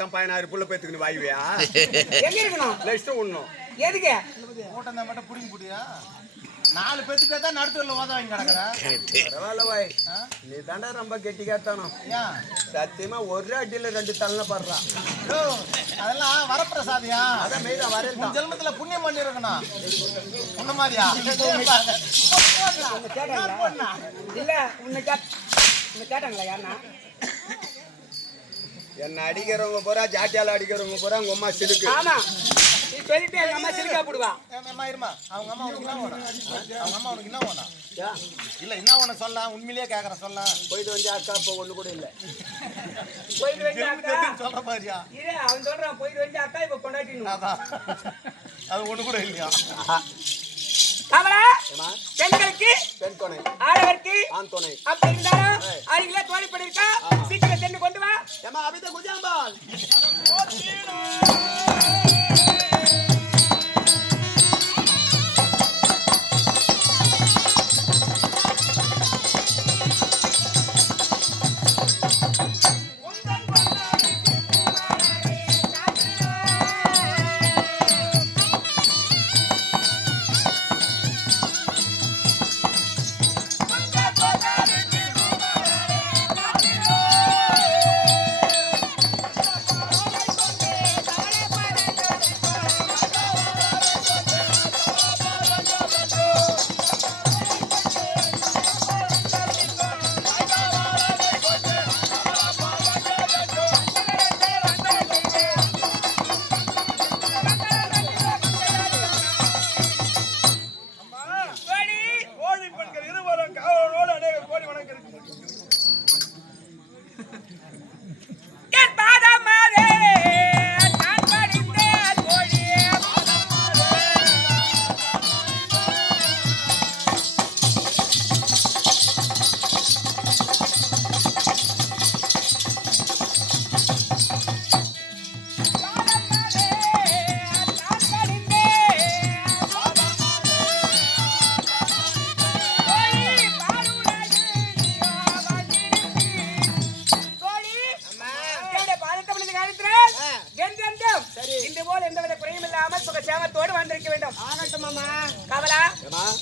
நேரம் பயனாறு புள்ள பேத்துக்கு வாயுவியா எங்க இருக்கணும் நெக்ஸ்ட் ஒண்ணும் எதுக்கு ஓட்டந்த மட்டும் புடிங்க புடியா நாலு பேத்துக்கு தான் நடுத்துல ஓத வாங்கி கிடக்குற பரவாயில்ல வாய் நீ தாண்டா ரொம்ப கெட்டி கேட்டானோ சத்தியமா ஒரு அடியில ரெண்டு தள்ள படுறா அதெல்லாம் வரப்பிரசாதியா அதான் மெய்தா வரேன் ஜென்மத்துல புண்ணியம் பண்ணி இருக்கணும் உன்ன மாதிரியா இல்ல உன்னை கேட்டாங்களா யாருன்னா என்ன அடிக்கிறவங்க போறா ஜாட்டியால அடிக்கிறவங்க போறா உங்க அம்மா சிலுக்கு ஆமா நீ சொல்லிட்டு எங்க அம்மா சிலுக்கா போடுவா அம்மா இருமா அவங்க அம்மா உனக்கு என்ன வேணும் அவங்க அம்மா உனக்கு என்ன வேணும் இல்ல என்ன வேணும் சொல்ல உண்மையிலேயே கேக்குறேன் சொல்ல போயிட்டு வந்து அக்கா அப்ப ஒண்ணு கூட இல்ல போயிட்டு வந்து அக்கா சொல்ற மாதிரியா இல்ல அவன் சொல்றான் போயிட்டு வந்து அக்கா இப்ப கொண்டாட்டிடணும் அது ஒண்ணு கூட இல்லையா அவளா பெண்களுக்கு பெண் துணை ஆடவருக்கு ஆண் துணை அப்படி இருந்தாலும் அவங்களே தோழி பண்ணிருக்கா சீக்கிரம் சென்று கொண்டு வா ஏமா அபித குஜாம்பால்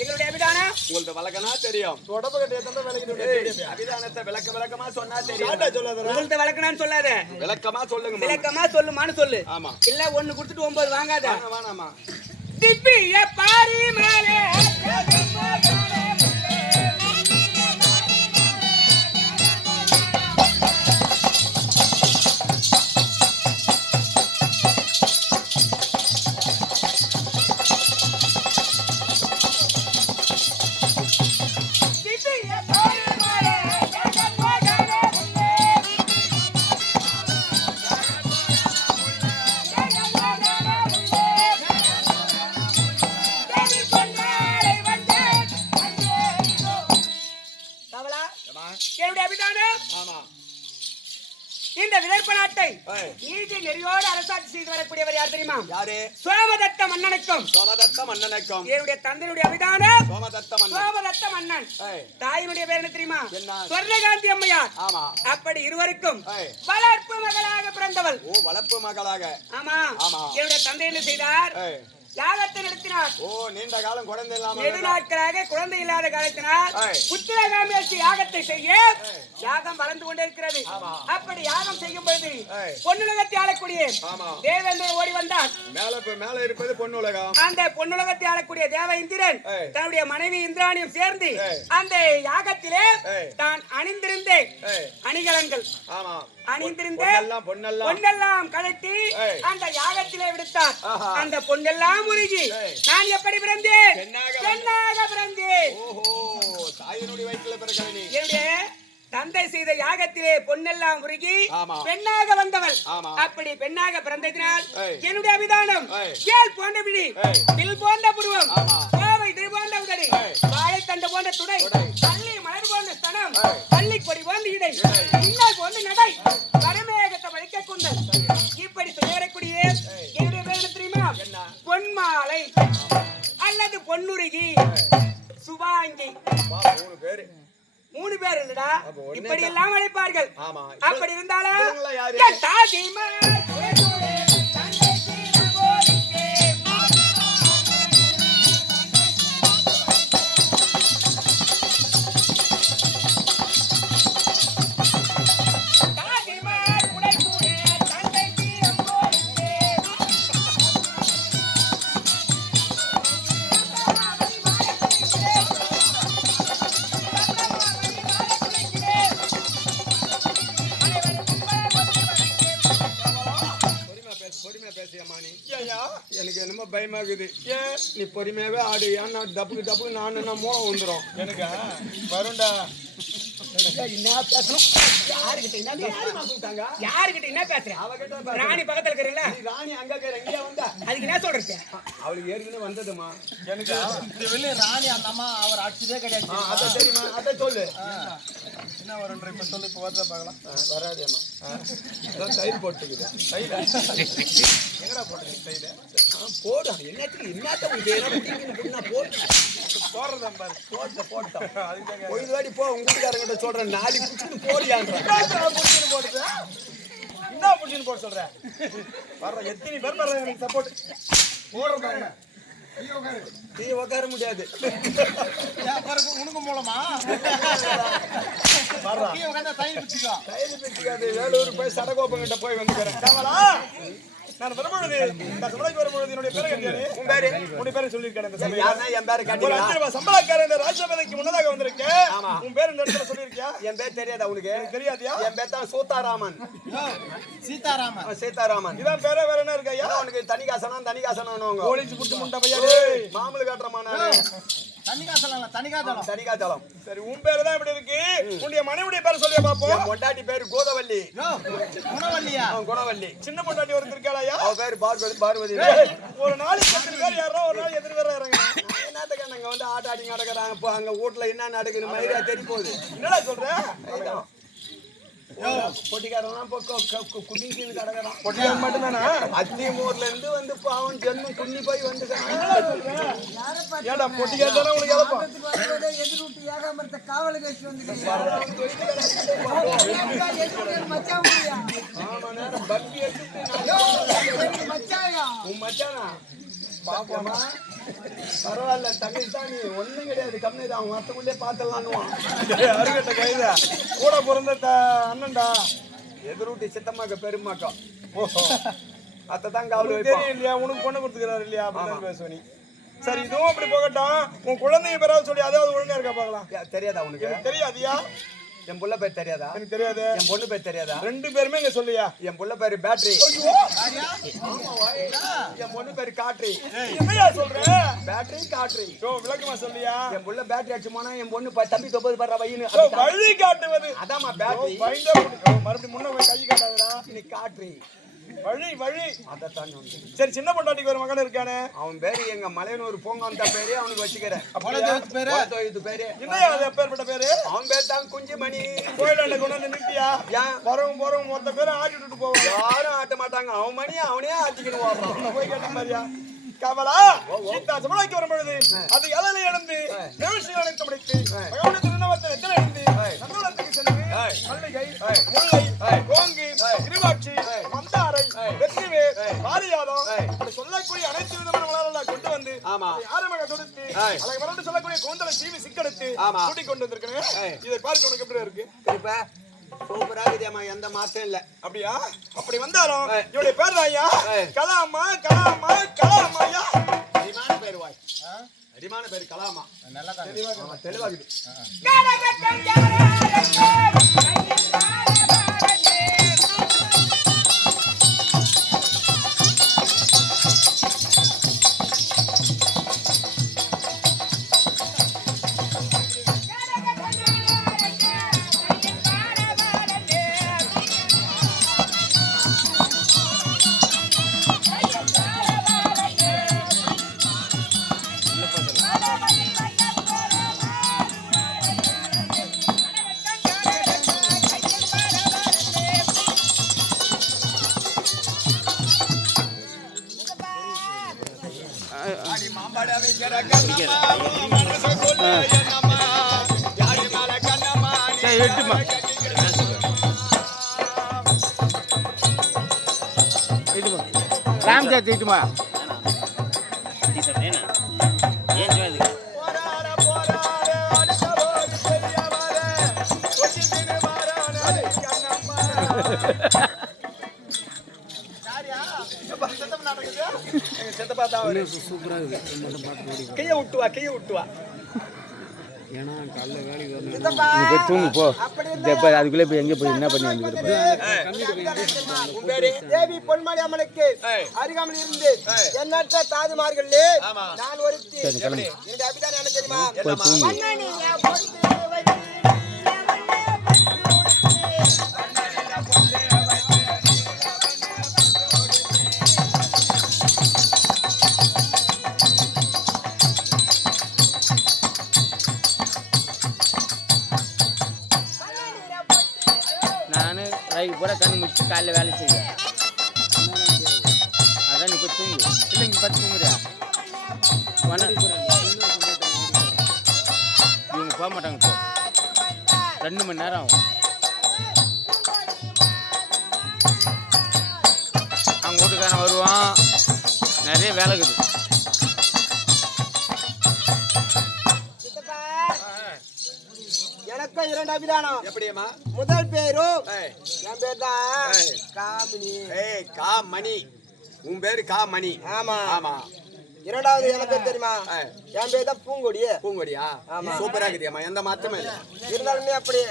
எங்களுடைய அபிதானம் உங்களுக்கு விளக்கனா தெரியும். தொடப்ப கட்டிய தந்த விளக்கிட்டு அபிதானத்தை விளக்கமா சொன்னா தெரியும். சொல்லாத உங்களுக்கு விளக்கணான்னு சொல்லாத, விளக்கமா சொல்லுங்க. விளக்கமா சொல்லுமான்னு சொல்லு. ஆமா. இல்ல 1 கொடுத்துட்டு 9 வாங்காத. வேணாமா. திவ்ய பாரிமலே என்னுடைய அபிதானம் ஆமா. இந்த விதர்ப்ப நாட்டை ஏய். நீதி நெறியோடு அரசாட்சி செய்து வரக்கூடியவர் யார் தெரியுமா? யாரு? சோமதத்த மன்னனுக்கும் சோமதத்த மன்னனுக்கும் என்னுடைய தந்தையுடைய அபிதானம் சோமதத்த மன்னன். சோமதத்த மன்னன். ஏய். தாயினுடைய பேர் என்ன தெரியுமா? என்ன? சொர்ணகாந்தி அம்மையார். ஆமா. அப்படி இருவருக்கும் ஏய். வளர்ப்பு மகளாக பிறந்தவள். ஓ, வளர்ப்பு மகளாக. ஆமா. ஆமா. என்னுடைய தந்தை என்ன செய்தார்? ஏய். யாகத்தை நடத்தினார். ஓ, நீண்ட காலம் குழந்தை இல்லாம நெடு நாட்களாக குழந்தை இல்லாத காலத்தினால் ஏய். புத்திரகாமியாட்சி யாகத்தை செய்ய யாகம் வளர்ந்து கொண்டே இருக்கிறது. ஆமா. அப்படி யாகம் செய்யும் பொழுது ஏய். பொன்னுலகத்தை ஆளக்கூடிய ஆமா. தேவேந்திரன் ஓடி வந்தார். மேல இருப்பது பொண்ணு உலகம். அந்த பொன்னுலகத்தை ஆளக்கூடிய தேவ இந்திரன் ஏய். தன்னுடைய மனைவி இந்திராணியும் சேர்ந்து ஏய். அந்த யாகத்திலே ஏய். தான் அணிந்திருந்த ஏய். அணிகலன்கள் ஆமா. அணிந்திருந்த பொன்னெல்லாம் பொன்னெல்லாம் கழட்டி ஏய். அந்த யாகத்திலே விடுத்தார். ஆஹா. அந்த பொன்னெல்லாம் உருகி ஏய். நான் எப்படி பிறந்தேன்? பெண்ணாக பெண்ணாக பிறந்தேன். ஓஹோ, தாயினுடைய வயிற்றுல பிறக்கல நீ. என்னுடைய தந்தை செய்த யாகத்திலே பொன்னெல்லாம் உருகி ஆமா. பெண்ணாக வந்தவள். ஆமா. அப்படி பெண்ணாக பிறந்ததினால் ஏய். என்னுடைய அபிதானம் ஏய். ஏல் போன்ற விழி, ஏய். வில் போன்ற புருவம், ஆமா. கோவை திரு போன்ற உதடு, ஏய். வாழைத்தண்டு போன்ற துடை, துடை. பள்ளி மலர் போன்ற ஸ்தனம், ஏய். பள்ளி கொடி போன்ற இடை, ஏய். இன்னல் போன்ற நடை, கருமேகத்தை வலிக்க குந்தல். இப்படி சொல்லக்கூடிய என்னுடைய பேர் என்ன தெரியுமா? என்ன? பொன்மாலை அல்லது பொன்னுருகி, சுபாங்கி. வா, 3 பேரு. 3 பேர் இல்லடா, அப்ப ஒண்ணே இப்படி எல்லாம் அழைப்பார்கள். ஆமா. அப்படி இருந்தாலும் இவங்களா யாரு? என் தாதிமா குலகுலே தந்தை சீரகோடிக்கே. தாதிமா குலகுலே தந்தை சீரகோடிக்கே. பொறுமையா பேசியம்மா நீ. எனக்கு என்னமோ பயமாகுது. நீ பொறுமையாவே ஆடு. ஏன்னா டப்புக்கு நானுன்னா மூலம் வந்துடும் எனக்கு. வருண்டா. என்ன பேசணும்? யாருகிட்ட என்ன பேசுறாங்க? யாருகிட்ட என்ன பேசுறேன்? அவகிட்ட ராணி பக்கத்துல இருக்கிறீங்களா? நீ ராணி அங்க இருக்கிற இங்கே வந்தா அதுக்கு என்ன சொல்றது? அவளுக்கு ஏற்கனவே வந்ததுமா. எனக்கு இந்த வெளிய ராணி அந்த அம்மா அவர் அடிச்சதே கிடையாது. அத தெரியுமா? அத சொல்லு. என்ன வரும்ன்ற இப்ப சொல்லு, இப்ப வருதா பார்க்கலாம். வராதேம்மா. அதான் தயிர் போட்டுக்குது. தைல எங்கடா போடுறீங்க தைல? போடு. என்னத்துக்கு என்னத்த உங்க ஏன்னா புடிங்கன்னு போடு. போடுறதா பாரு. போட்டோம். அதுக்கு ஒரு வாடி போ உங்க வீட்டுக்காரங்கிட்ட சொல்றேன். நாளை புடிச்சுன்னு போடியான்ற. புடிச்சுன்னு போடுது. என்ன புடிச்சுன்னு போட சொல்ற? வர்ற எத்தனை பேர் வர்றாங்க எனக்கு சப்போர்ட். போடுறதாங்க. நீ உட்கார முடியாது. உனக்கு மூலமா தையல் பிடிச்சிக்கோ. தையல் பிடிச்சிக்காது. வேலூர் போய் சடகோப்பங்கிட்ட போய் வந்துக்கிறேன். நான் வரும்பொழுது இந்த சம்பளக்கு வரும்பொழுது என்னுடைய பேரை கேட்டேன். உன் பேரு? உன்னுடைய பேரை சொல்லியிருக்கேன். இந்த சமயம் யாருன்னா என் பேரை ஒரு காட்டிக்கலாம். 5 ரூபாய் சம்பளக்காரன் இந்த ராஜ்யசபைக்கு முன்னதாக வந்திருக்கேன். ஆமா. உன் பேர் இந்த இடத்துல சொல்லியிருக்கியா? என் பேர் தெரியாதா உனக்கு? தெரியாதியா? என் பேர் தான் சூத்தாராமன். சீதாராமன். சீதாராமன். இதான் பேரே வேற என்ன இருக்கு ஐயா? உனக்கு தனிகாசனம் போலீஸ் புடிச்சு முண்டை பையா. மாமூல் காட்டுறமா நானு. தனிகாசலம். சரி, உன் பேரு தான் இப்படி இருக்கு. உன்னுடைய மனைவியுடைய பேரை சொல்லியா பாப்போம். என் பொண்டாட்டி பேரு கோதவல்லி. குணவல்லியா? குணவல்லி. சின்ன பொண்டாட்டி ஒருத்தர் இருக்காளா? அவ பேரு பார்வதி. ஒரு நாளைக்கு 10 பேர் யாரோ ஒரு நாள் எதிர் வேற இறங்க. என்னத்துக்கு அங்க வந்து ஆட்டாடி நடக்கிறாங்க. இப்போ அங்க வீட்டுல என்ன நடக்குது மயிரா தெரி போகுது. என்னடா சொல்ற? பொட்டிக்காரன் குடிஞ்சு கிடக்குறான். பொட்டிக்காரன் மட்டும்தானா? அத்தியமூர்ல இருந்து வந்து பாவம் ஜென்மம் குன்னி போய் வந்து ஏடா பொட்டிக்காரன் உங்களுக்கு எழப்பா? எதிர்விட்டு ஏகாமரத்தை காவலுக்கு வச்சு வந்து ஆமா நேரம் பக்தி எடுத்துட்டு மச்சாயா உன் மச்சானா பாப்போமா பரவாயில்ல தங்கச்சி தான் நீ ஒண்ணும் கிடையாது கம்மி தான் அவன் மத்தக்குள்ளே பாத்துடலான்னுவான் அருகட்ட கைதா கூட பிறந்த அண்ணன்டா எதிரூட்டி சித்தமாக்க பெருமாக்கம் ஓஹோ அத்தான் கவலை தெரியும் இல்லையா உனக்கு பொண்ணு கொடுத்துக்கிறாரு இல்லையா அப்படின்னு பேசுவ நீ சரி இதுவும் அப்படி போகட்டும் உன் குழந்தைங்க பேராவது சொல்லி அதாவது ஒழுங்கா இருக்கா பாக்கலாம் தெரியாதா உனக்கு எனக்கு தெரியாதியா என் புள்ள பேர் தெரியாதா எனக்கு தெரியாது என் பொண்ணு பேர் தெரியாதா ரெண்டு பேருமே இங்க சொல்லியா என் புள்ள பேரு பேட்டரி என் பொண்ணு பேரு காட்ரி என்னையா சொல்ற பேட்டரி காட்ரி விளக்கமா சொல்லியா என் புள்ள பேட்டரி அடிச்சு போனா என் பொண்ணு தம்பி 90 பர்ற வையின்னு வழி காட்டுவது அதாம்மா பேட்டரி மறுபடியும் முன்ன போய் கை காட்டாதடா நீ காட்ரி வழி வழி அதத்தான் சரி சின்ன பொண்டாட்டிக்கு ஒரு மகன் இருக்கானே அவன் பேரு எங்க மலையனூர் பூங்காந்த பேரு அவனுக்கு வச்சுக்கிறேன் பேரு என்னையா அது எப்பேற்பட்ட பேரு அவன் பேர் தான் குஞ்சுமணி கோயிலாண்ட கொண்டு வந்து நிறுத்தியா ஏன் வரவும் போறவும் மொத்த பேரும் ஆட்டி விட்டுட்டு போவோம் யாரும் ஆட்ட மாட்டாங்க அவன் மணி அவனே ஆட்டிக்கணும் வர்றான் போய் கேட்ட மாதிரியா கவலா சீதா சமலாக்கி வரும் பொழுது அது எழலை எழுந்து நிமிஷம் அனைத்து முடித்து பகவானுக்கு திருநவத்தை எத்தனை எழுந்து நந்தவனத்துக்கு சென்று மல்லிகை முல்லை கோங்கு திருவாட்சி மந்தாரை வெற்றிவே பாரியாதம் அப்படி சொல்லக்கூடிய அனைத்து விதமான மலரெல்லாம் கொண்டு வந்து யாரமாக தொடுத்து அதை மறந்து சொல்லக்கூடிய கோந்தலை சீவி சிக்கெடுத்து கூட்டி கொண்டு வந்திருக்கேன் இதை பார்க்க உனக்கு எப்படி இருக்கு சூப்பரா இருக்குதியாமா எந்த மாற்றம் இல்ல அப்படியா அப்படி வந்தாலும் இவருடைய பேர் ஐயா கலாமா கலாமா கலாமா ஐயா அடிமான பேர் வாய் அடிமான பேர் கலாமா நல்லா தெளிவாகுது ராம் ஜாத் இட்டுமா கைய விட்டுவா ஏன்னா காலைல வேலைக்கு வரணும் போய் தூங்கு போ அதுக்குள்ளே போய் எங்கே போய் என்ன பண்ணி வந்துருப்ப தேவி பொன்மணி அம்மனுக்கு அருகாமல் இருந்து எண்ணற்ற தாதுமார்களே நான் ஒருத்தி என்னுடைய அபிதானம் என்ன தெரியுமா போய் தூங்கு நான் ரைக்கு பூரா கண்ணு முடிச்சுட்டு காலையில் வேலை செய்வேன் அதான் நீ போய் தூங்கு இல்லை இங்கே பார்த்து தூங்குறியா இவங்க போக மாட்டாங்க இப்போ 2 மணி நேரம் ஆகும் அவங்க வீட்டுக்காரன் வருவான் நிறைய வேலை இருக்குது எனக்கும் 2 அபிதானம் எப்படியம்மா முதல் பேரும் என் பேர் தான் காமினி காமணி உன் பேரு காமணி ஆமா ஆமா இரண்டாவது என்ன பேர் தெரியுமா என் பேர் தான் பூங்கொடி பூங்கொடியா சூப்பரா இருக்குதியாமா எந்த மாற்றமே இல்ல இருந்தாலுமே அப்படி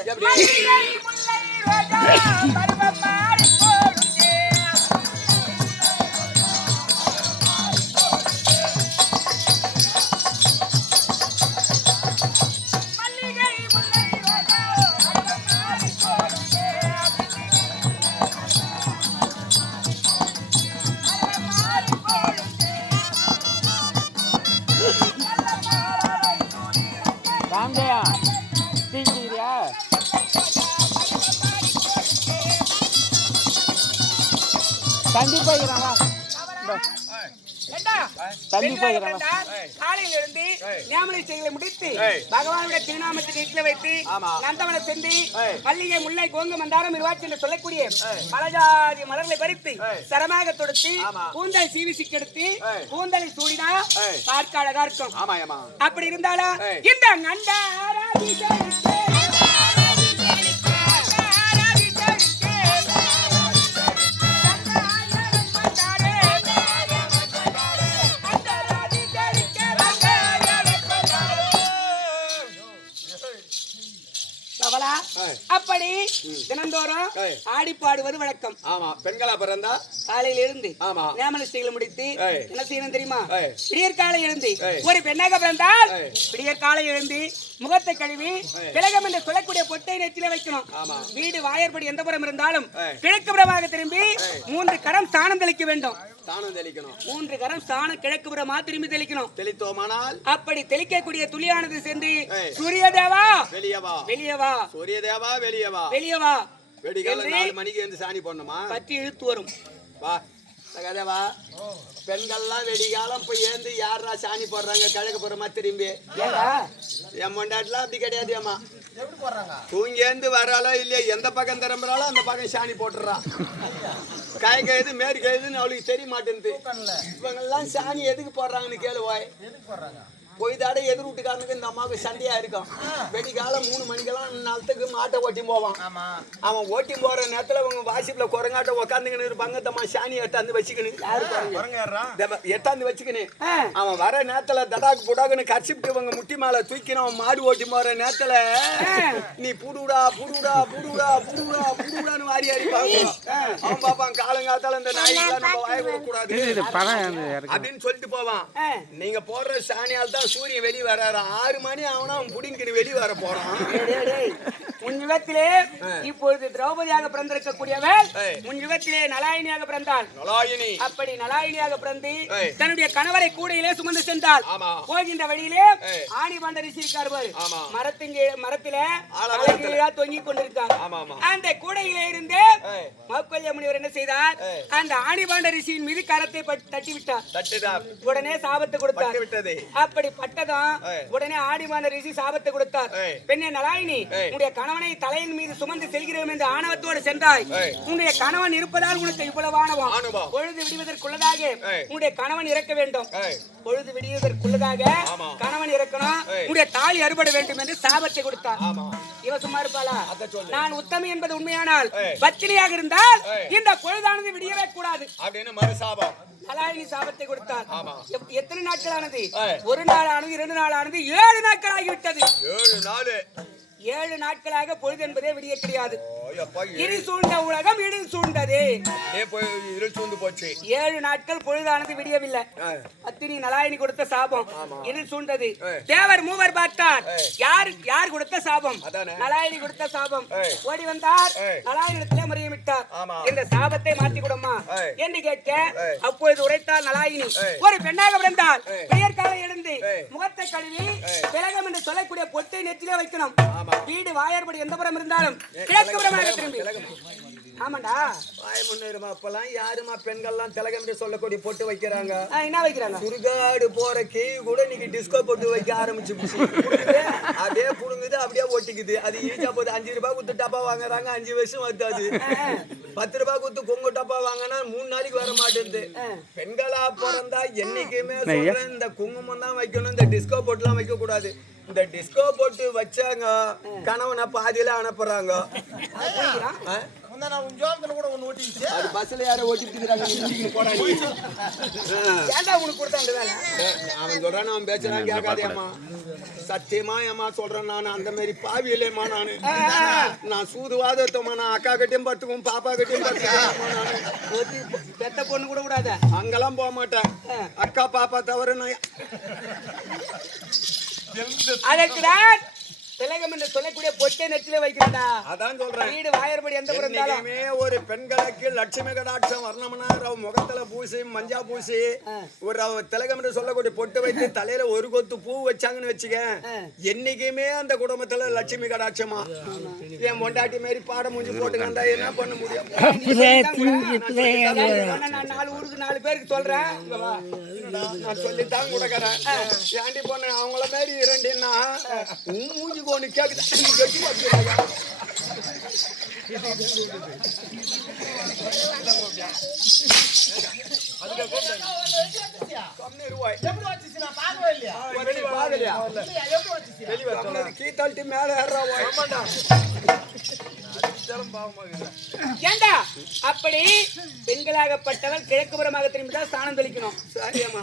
ராம்ஜயா தீங்கிறியா கண்டிப்பா இருக்கிறான் வா பெண்களாக பிறந்தால் காலையில் எழுந்து ஞாபக செய்களை முடித்து பகவானுடைய திருநாமத்தை வீட்டில் வைத்து நந்தவன சென்று மல்லிகை முல்லை கோங்கு மந்தாரம் இருவாச்சி என்று சொல்லக்கூடிய பலஜாதி மலர்களை பறித்து சரமாக தொடுத்து கூந்தல் சீவி சிக்கெடுத்து கூந்தலை சூடினா பார்க்க அழகா இருக்கும். அப்படி இருந்தாலும் இந்த நண்டாராதி அப்படி தினந்தோறும் ஆடி பாடுவது வழக்கம். ஆமா, பெண்களா பிறந்தா காலையில் எழுந்து நியமனஸ்திகளை முடித்து என்ன செய்யணும் தெரியுமா? விடியற் காலை எழுந்து ஒரு பெண்ணாக பிறந்தால் விடியற் காலை எழுந்து முகத்தை கழுவி திலகம் என்று சொல்லக்கூடிய பொட்டை நெற்றில வைக்கணும். வீடு வாயற்படி எந்த புறம் இருந்தாலும் கிழக்கு புறமாக திரும்பி 3 கரம் சாணம் தெளிக்க வேண்டும். தானம் தெளிக்கணும். 3 கரம் சாணம் கிழக்கு புறமா திரும்பி தெளிக்கணும். தெளித்தோமானால் அப்படி தெளிக்கக்கூடிய துளியானது சென்று சூரியதேவா வெளியவா, வெளியவா, சூரியதேவா வெளியவா, வெளியவா வெடிகால 4 மணிக்கு வந்து சாணி போடணுமா? பற்றி இழுத்து வரும். வா சகதேவா, பெண்கள்லாம் வெடிகாலம் போய் ஏந்து யாரா சாணி போடுறாங்க கிழக்கு புறமா திரும்பி? என் மொண்டாட்டிலாம் அப்படி கிடையாது. அம்மா எப்படி போடுறாங்க? தூங்கி ஏந்து வராளோ இல்லையா, எந்த பக்கம் திரும்புறாளோ அந்த பக்கம் சாணி போட்டுறான். காய் கழுது மேடு கழுதுன்னு அவளுக்கு தெரிய மாட்டேங்குது. இவங்க எல்லாம் சாணி எதுக்கு போடுறாங்கன்னு கேளுவாய். எதுக்கு போடுறாங்க? பொய்தாட எதிர் வீட்டுக்காரனுக்கு இந்த அம்மாவுக்கு சண்டையா இருக்கும். வெடிகாலம் 3 மணிக்கெல்லாம் நாளத்துக்கு மாட்டை ஓட்டி போவான். அவன் ஓட்டி போற நேரத்துல அவங்க வாசிப்புல குரங்காட்ட உக்காந்துக்கின்னு இருப்பாங்க. தம்மா சாணி எட்டாந்து வச்சுக்கணும். எட்டாந்து வச்சுக்கணும். அவன் வர நேரத்துல தடாக்கு புடாக்குன்னு கடிச்சுட்டு இவங்க முட்டி மேல தூக்கின அவன் மாடு ஓட்டி போற நேரத்துல நீ புடுடா புடுடா புடுடா புடுடா புடுடான்னு வாரி அடிப்பாங்க. அவன் பாப்பான் காலங்காத்தால இந்த நாய்க்கெல்லாம் நம்ம வாய விடக்கூடாது அப்படின்னு சொல்லிட்டு போவான். நீங்க போடுற சாணியால் தான் சூரியன் வெளியே வர்றாரு. 6 மணி ஆகுனா அவன் புடிங்கிட்டு வெளியே வர போறான். உன் யுகத்திலே இப்பொழுது திரௌபதியாக பிறந்திருக்கக்கூடியவள் உன் யுகத்திலே நலாயினியாக பிறந்தாள். நலாயினி அப்படி நலாயினியாக பிறந்து தன்னுடைய கணவரை கூடையிலே சுமந்து சென்றாள். போகின்ற வழியிலே ஆணி பாண்ட ரிஷி இருக்கார். மரத்திலே அழகியா தொங்கிக் கொண்டிருக்கார். அந்த கூடையிலே இருந்து மௌக்கல்ய முனிவர் என்ன செய்தார்? அந்த ஆணி பாண்ட ரிஷியின் மீது கரத்தை தட்டி விட்டார். உடனே சாபத்தை கொடுத்தார். அப்படி பட்டதும் உடனே ஆடிமான ரிஷி சாபத்தை கொடுத்தார். பெண்ணே நலாயினி, உன்னுடைய கணவனை தலையின் மீது சுமந்து செல்கிறோம் என்று ஆணவத்தோடு சென்றாய். உன்னுடைய கணவன் இருப்பதால் உனக்கு இவ்வளவு ஆணவம். பொழுது விடுவதற்குள்ளதாக உன்னுடைய கணவன் இறக்க வேண்டும். பொழுது விடுவதற்குள்ளதாக கணவன் இறக்கணும். உன்னுடைய தாலி அறுபட வேண்டும் என்று சாபத்தை கொடுத்தார். இவ சும்மா இருப்பாளா? நான் உத்தமி என்பது உண்மையானால் பத்தினியாக இருந்தால் இந்த பொழுதானது விடியவே கூடாது அப்படின்னு மறுசாபம் நலாயினி சாபத்தை கொடுத்தார். எத்தனை நாட்கள் ஆனது? 1 நாள் ஆனது, 2 நாள் ஆனது, 7 நாட்கள் ஆகிவிட்டது. 7 நாட்களாக பொழுது என்பதே விடிய கிடையாது. இருள் சூழ்ந்த உலகம் இருள் சூழ்ந்தது. 7 நாட்கள் பொழுதானது விடியவில்லை. பத்தினி நலாயினி கொடுத்த சாபம் இருள் சூழ்ந்தது. தேவர் மூவர் பார்த்தார். யார் கொடுத்த சாபம்? நலாயினி கொடுத்த சாபம். ஓடி வந்தார். நலாயினிடத்திலே முறையிட்டார். இந்த சாபத்தை மாற்றி கொடுமா என்று கேட்க அப்பொழுது உரைத்தார் நலாயினி. ஒரு பெண்ணாக பிறந்தால் விடியற்காலை எழுந்து முகத்தை கழுவி திலகம் என்று சொல்லக்கூடிய பொட்டை நெற்றிலே வைக்கணும். வீடு வாயற்படி எந்த புறம் இருந்தாலும் கிழக்கு புறமாக திரும்பி. ஆமாண்டா, வாய முன்னேறுமா. அப்பெல்லாம் யாருமா பெண்கள்லாம் திலகம் என்று சொல்லக்கூடிய பொட்டு வைக்கிறாங்க. என்ன வைக்கிறாங்க? சுடுகாடு போற கீ கூட இன்னைக்கு டிஸ்கோ பொட்டு வைக்க ஆரம்பிச்சு அதே புடுங்குது, அப்படியே ஒட்டிக்குது. அது ஈச்சா போது 5 ரூபாய் குத்து டப்பா வாங்குறாங்க. 5 வருஷம் வந்தாது. 10 ரூபாய் குத்து கொங்கு டப்பா வாங்கினா 3 நாளைக்கு வர மாட்டேங்குது. பெண்களா பிறந்தா என்னைக்குமே சொல்றேன், இந்த குங்குமம் தான் வைக்கணும். இந்த டிஸ்கோ பொட்டுலாம் வைக்க கூடாது. இந்த டிஸ்கோ போட்டு வச்சாங்க கணவனை பாதியில அனுப்புறாங்க. அது பஸ்ல யாரும் ஓட்டிட்டு அவன் சொல்றான், அவன் பேசுறான் கேட்காதேம்மா. சத்தியமா ஏமா சொல்றேன், நான் அந்த மாதிரி பாவி இல்லையம்மா. நான் சூதுவாதத்தம்மா. நான் அக்கா கிட்டையும் பத்துக்கும் பாப்பா கிட்டையும் பத்துக்கும். பெத்த பொண்ணு கூட கூடாது, அங்கெல்லாம் போக மாட்டேன். அக்கா பாப்பா தவிர நான் அதற்குதான் திலகம் என்று சொல்லக்கூடிய பொட்டை நெற்றில வைக்கிறதா அதான் சொல்றேன். வீடு வாயற்படி எந்த புறம் இருந்தாலும் என்னைக்குமே ஒரு பெண்களுக்கு லட்சுமி கடாட்சம் வரணும்னா அவ முகத்துல பூசி மஞ்சா பூசி ஒரு அவ திலகம் என்று சொல்லக்கூடிய பொட்டு வைத்து தலையில ஒரு கொத்து பூ வச்சாங்கன்னு வச்சுக்க என்னைக்குமே அந்த குடும்பத்துல லட்சுமி கடாட்சமா. என் பொண்டாட்டி மாதிரி பாட மூஞ்சி போட்டுக்கண்டா என்ன பண்ண முடியும்? நான் 4 ஊருக்கு 4 பேருக்கு சொல்றேன். நான் சொல்லித்தான் கொடுக்கறேன். ஏண்டி பொண்ணு அவங்கள மாதிரி இரண்டின்னா மூஞ்சி கொண்டு கேக்குது. கீத்தாள்ட்டு மேல ஏண்டா அப்படி பெண்களாகப்பட்டவள் கிழக்குப்புறமாக திரும்பிதான் ஸ்நானம் தெளிக்கணும். சரியாமா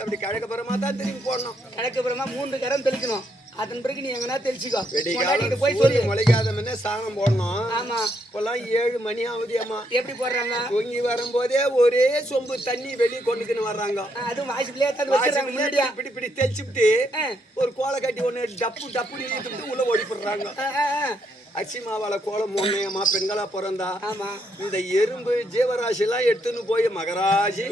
அப்படி கிழக்குப்புறமா தான் திரும்பி போடணும். கிழக்குப்புறமா 3 கரம் தெளிக்கணும். அதன் பிறகு நீ எங்கன்னா தெளிச்சுக்கோ. போய் சொல்லி முளைக்காத முன்னே சாணம் போடணும். ஆமா இப்பெல்லாம் 7 மணி ஆகுது. அம்மா எப்படி போடுறாங்க? தூங்கி வரும்போதே ஒரே சொம்பு தண்ணி வெளியே கொண்டுக்கின்னு வர்றாங்க. அதுவும் வாய்ஸ்லயே தான் வச்சிருக்காங்க. முன்னாடியா இப்படி தெளிச்சுட்டு ஒரு கோலை கட்டி ஒண்ணு டப்பு இழுத்துட்டு உள்ள ஓடி போடுறாங்க. அரிசி மாவால கோலம் போடணுமா பெண்களா பிறந்தா? ஆமா இந்த எறும்பு ஜீவராசி எல்லாம் எடுத்துன்னு போய் மகராசி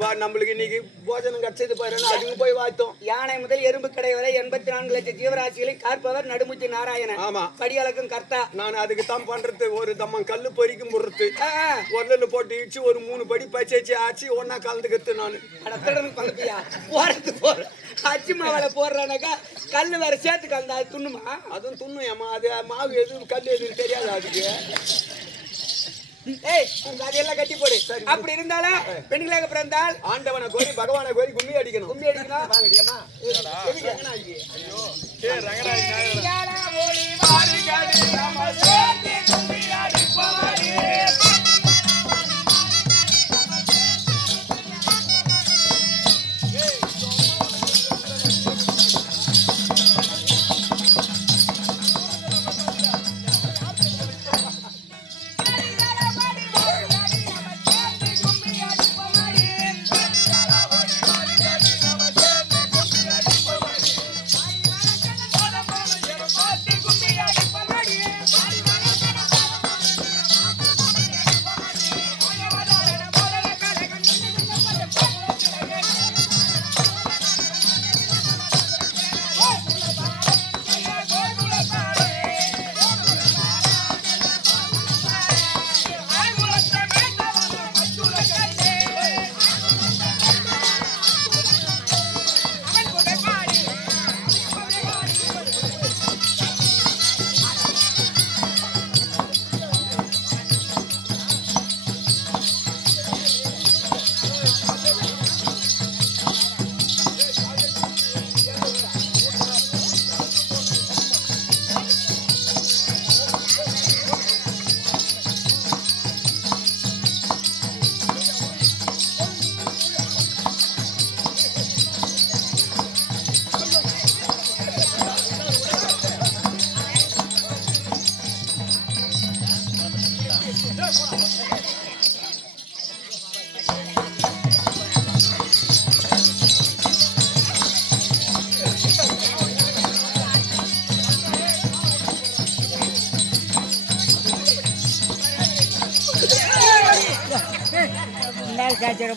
வா நம்மளுக்கு இன்னைக்கு போஜனம் கிடைச்சது பாரு. அதுக்கு போய் வாய்த்தோம். யானை முதல் எறும்பு கடை வரை 84 லட்சம் ஜீவராசிகளை காப்பவர் நடுமுத்தி நாராயணன். ஆமா படியாளக்கும் கர்த்தா. நான் அதுக்கு தான் பண்றது. ஒரு தம்மன் கல்லு பொறிக்கும் போடுறது ஒல்ல போட்டு இடிச்சு ஒரு 3 படி பச்சை ஆச்சு ஒன்னா கலந்துக்கிறது. நான் பழப்பியா போறது போற அச்சு மாவுல போடுறானாக்கா கல்லு வேற சேர்த்து கலந்தா அது துண்ணுமா? அதுவும் துண்ணும். ஏமா அது மாவு எதுவும் கல் எதுவும் தெரியாது அதுக்கு. அதெல்லாம் கட்டி போடு. அப்படி இருந்தாலும் பெண்களாக பிறந்தால் ஆண்டவனை கோரி பகவானை கோரி கும்மி அடிக்கணும். கும்மி அடிக்கணும். வாங்கடியம்மா.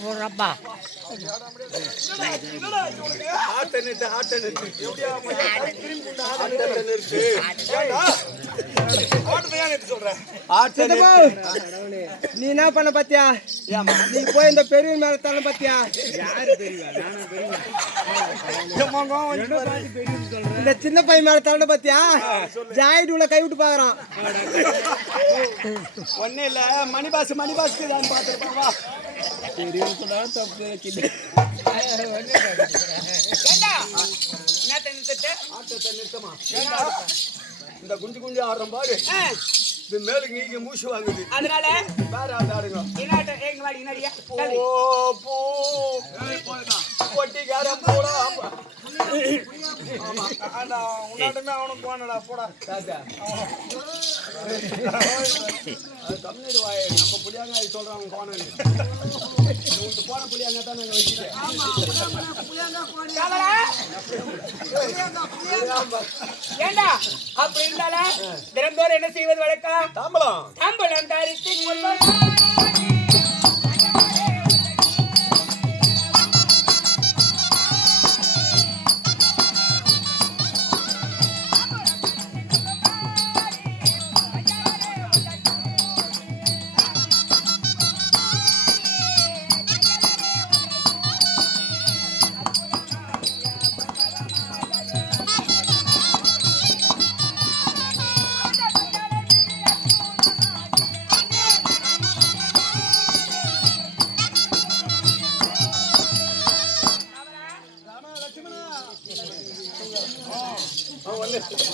போடுறப்பா நீ என்ன பண்ண பாத்தியா? நீ போய் இந்த பெரிய மேல தள்ள பாத்தியா? இந்த சின்ன பையன் மேல தள்ள பாத்தியா? ஜாயிட் உள்ள கை விட்டு பாக்குறான். ஒன்னும் இல்ல மணிபாசுக்கு தான் பாத்துருப்பாங்க. இந்த குஞ்சு குஞ்சு ஆடுறோம் பாரு. இது மேலுக்கு நீங்க மூச்சு வாங்குது. அதனால வேற ஆடுங்க. எங்க வாடி பொட்டிக்காரன் போடா ஆண்டா உன்னாட்டுமே அவனும் போனடா போடா தமிழ் வாய் நம்ம புளியாங்க சொல்றாங்க கோணல் போன புளியாங்க தான் நாங்க வச்சுட்டேன் ஏண்டா அப்படி இருந்தாலும் தினந்தோறும் என்ன செய்வது வழக்கம்? தாம்பலம் தாம்பலம் தரித்து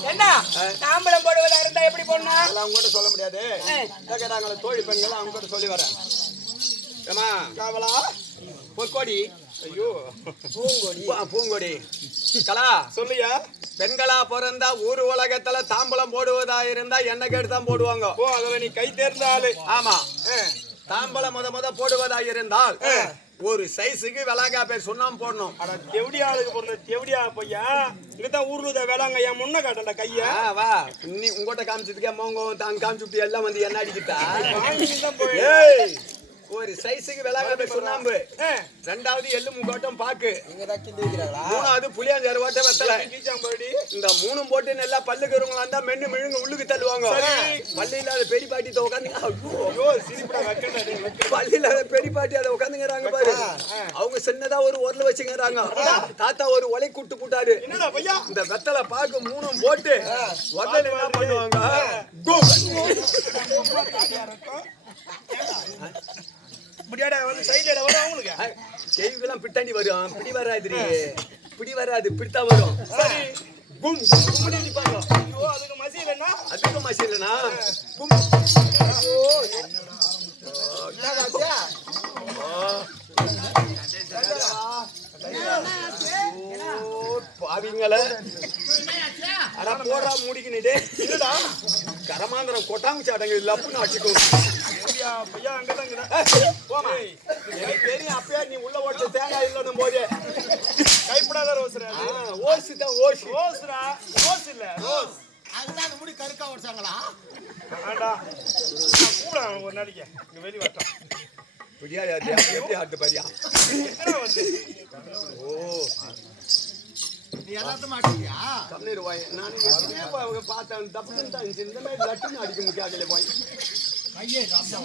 என்ன தாம்பலம் போடுவதா இருந்தா எப்படி போடணும்? அதெல்லாம் அவங்க சொல்ல முடியாது. கேட்டாங்களே தோழி பெண்கள் அவங்க கிட்ட சொல்லி வரேன். ஏமா காவலா பொற்கொடி ஐயோ பூங்கொடி கலா சொல்லியா பெண்களா பிறந்தா ஊர் உலகத்துல தாம்பலம் போடுவதா இருந்தா என்ன கேட்டு தான் போடுவாங்க. ஓ அதுல நீ கை தேர்ந்த ஆளு. ஆமா தாம்பலம் முத போடுவதா இருந்தால் ஒரு சைஸுக்கு விளாங்கா பேர் சொன்னாம போடணும். அட தெவடியா ஆளுக்கு பொருள் தெவடியா பையா இங்கதான் ஊர்ல விளாங்க என் முன்ன காட்டண்டா கைய வா நீ உங்ககிட்ட காமிச்சதுக்கே மோங்க தாங்க காமிச்சுட்டு எல்லாம் வந்து என்ன அடிக்கிட்டா ஒரு சைஸுக்கு விளாங்க பேர் சொன்னாம்பு. ரெண்டாவது எள்ளு முகோட்டம் பாக்கு. மூணாவது புளியாஞ்சாறு ஓட்ட வெத்தலை. இந்த மூணும் போட்டு நல்லா பல்லுக்கிறவங்களா இருந்தா மென்னு மிழுங்க உள்ளுக்கு தள்ளுவாங்க. பல்லு இல்லாத பெரிய பாட்டி உட்காந்து பல்லு இல்லாத பெரிய பாட்டி அதை உட்காந்துங்கிறாங்க பாரு. அவங்க சின்னதா ஒரு உரல வச்சுங்கிறாங்க. தாத்தா ஒரு ஒலை கூட்டு போட்டாரு. இந்த வெத்தலை பாக்கு மூணும் போட்டு உரல என்ன பண்ணுவாங்க? செய்திலாம் பிட்டாண்டி வரும். பிடி வராது பிடி வராது பிடித்தா வரும். அதுக்கு மசியலன்னா அதுக்கு மசியலனா பாவிங்கள ஆனா போடா முடிக்கினே கரமாந்திரம் கொட்டாங்க சாட்டங்க லப்புன்னு அடிச்சுக்கோ. பையா அங்கதான் தெரியும் அப்பயே நீ உள்ள ஓட்ட தேங்காய் இல்லன்னும் போது கைப்படாத ரோஸ்ரா ஓசு தான் ஓசு ரோஸ்ரா ரோஸ் இல்ல ரோஸ் அதுதான் அந்த முடி கருக்கா ஓடுறாங்களா? ஆண்டா கூடா ஒரு நாளைக்கு இங்க வெளிய வரட்டும். புரியா எப்படி ஆட்டு பாரியா ஓ நீ எல்லாத்தையும் மாட்டியா? கண்ணீர் வாய் நான் அவங்க பார்த்தேன் தப்புன்னு தான் இந்த மாதிரி லட்டுன்னு அடிக்க முடியாதுல போய் ஐயே ராசா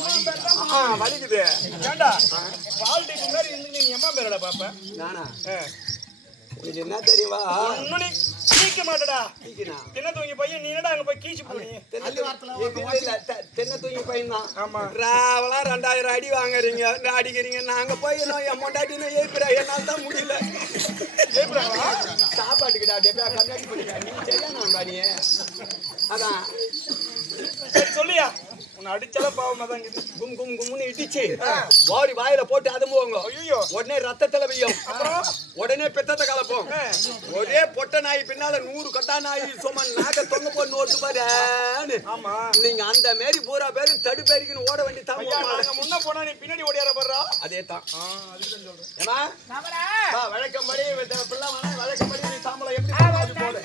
வலிக்குது. ஏண்டா பால்டிக்கு முன்னாடி இருந்து நீ எம்மா பேரடா பாப்ப நானா இது என்ன தெரியுமா? முன்னாடி கீக்க மாட்டடா கீக்கினா தின்ன தூங்கி பையன் நீ என்னடா அங்க போய் கீச்சு போனி தென்னை தூங்கி பையன் தான். ஆமா ராவலாம் 2000 அடி வாங்குறீங்க அடிக்கிறீங்க. நாங்க போய் என் மொண்டாட்டின்னு ஏய்ப்புறா என்னால தான் முடியல. சாப்பாட்டுக்கிட்டா டெப்பா கம்மியாக்கி பண்ணிக்கா நீ சரியான நீ அதான் சொல்லியா உன்னை அடிச்சாலும் பாவமா தான் கும் கும் கும்னு இடிச்சு வாடி வாயில போட்டு அதுமுவாங்க. உடனே ரத்தத்துல வையும். உடனே பெத்தத்தை கலப்போம். ஒரே பொட்ட நாய் பின்னால 100 கட்டா நாய் சும்மா நாக்க தொங்க போட்டு ஓட்டு பாரு. ஆமா நீங்க அந்த மாரி பூரா பேரு தடு பேருக்குன்னு ஓட வேண்டி நாங்க முன்ன போனா நீ பின்னாடி ஓடியார போறா. அதே தான் அதுதான் சொல்றேன். ஏமா வழக்கம்படி வழக்கம்படி நீ தாம்பலம் எப்படி போடு.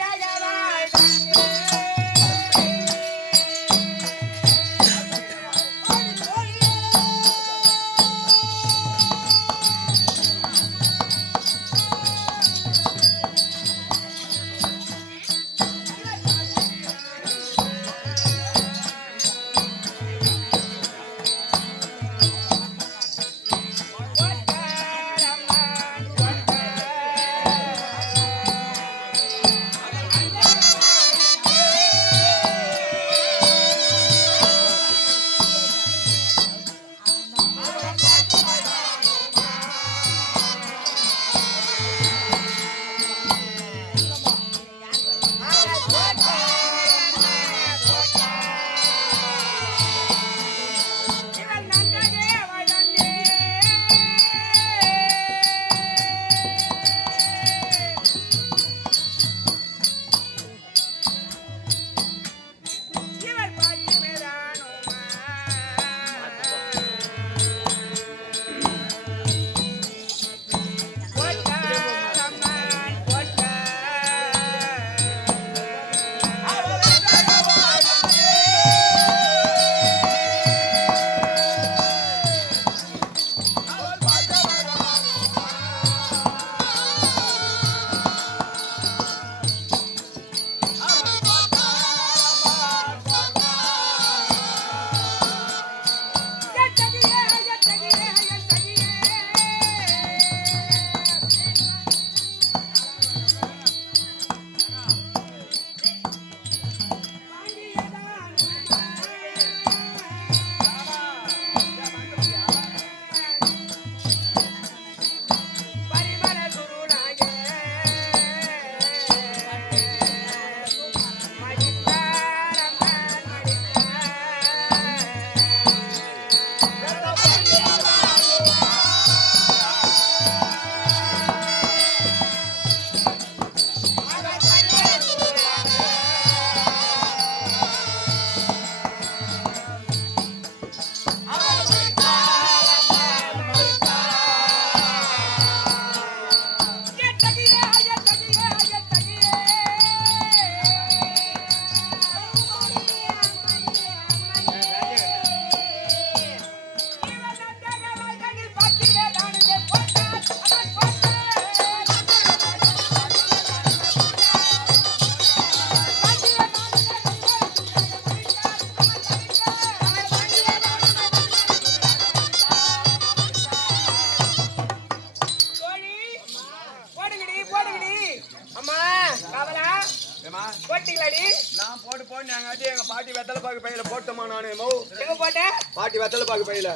போட்டேம்மா நானு எங்க போட்ட பாட்டி வெத்தலை பாக்கு பையில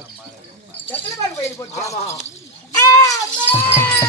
எத்தனை பாக்கு பையில போட்டு ஆமா அம்மா